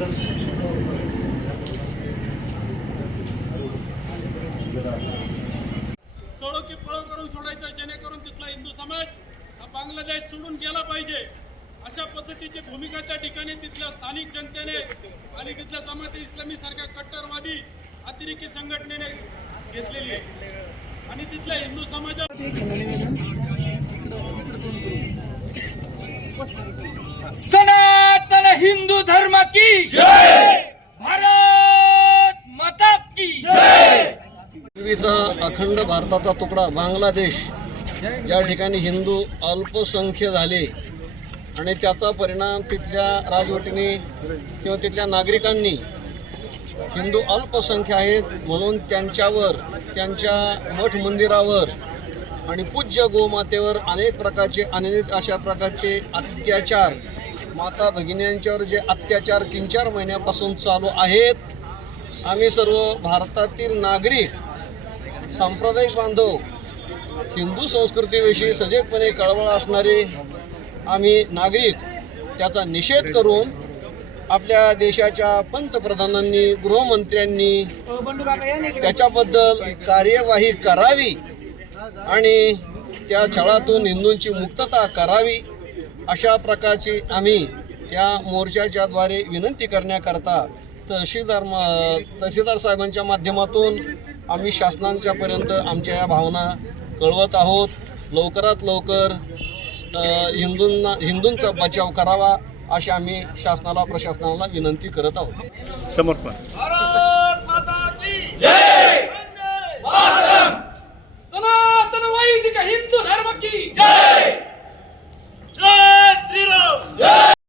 दिवस सोडो की पळो करून सोडायचं जेणेकरून तिथला हिंदू समाज हा बांगलादेश सोडून गेला पाहिजे. अशा पद्धतीची भूमिका त्या ठिकाणी तिथल्या स्थानिक जनतेने आणि तिथल्या जमाते इस्लामी सारख्या कट्टरवादी अतिरेकी संघटनेने घेतलेली आहे. आणि तिथल्या हिंदू समाजात हिंदू धर्म की? भारत माता की? पूर्वीचा अखंड भारताचा तुकडा बांगलादेश ज्या ठिकाणी हिंदू अल्पसंख्य झाले आणि त्याचा परिणाम तिथल्या राजवटीने किंवा तिथल्या नागरिकांनी हिंदू अल्पसंख्य आहेत म्हणून त्यांच्यावर त्यांच्या मठ मंदिरावर आणि पूज्य गोमातेवर अनेक प्रकारचे अनेक अशा प्रकारचे अत्याचार माता भगिन्यांच्यावर जे अत्याचार तीन चार महिन्यापासून चालू आहेत आम्ही सर्व भारतातील नागरिक सांप्रदायिक बांधव हिंदू संस्कृतीविषयी सजगपणे कळवळ असणारे आम्ही नागरिक त्याचा निषेध करून आपल्या देशाच्या पंतप्रधानांनी गृहमंत्र्यांनी त्याच्याबद्दल कार्यवाही करावी आणि त्या छळातून हिंदूंची मुक्तता करावी. अशा प्रकारची आम्ही या मोर्चाच्याद्वारे विनंती करण्याकरता तहसीलदार मा- तहसीलदार साहेबांच्या माध्यमातून आम्ही शासनांच्यापर्यंत आमच्या या भावना कळवत आहोत. लवकरात लवकर हिंदूंना हिंदूंचा बचाव करावा अशी आम्ही शासनाला प्रशासनाला विनंती करत आहोत. समर्पण. भारत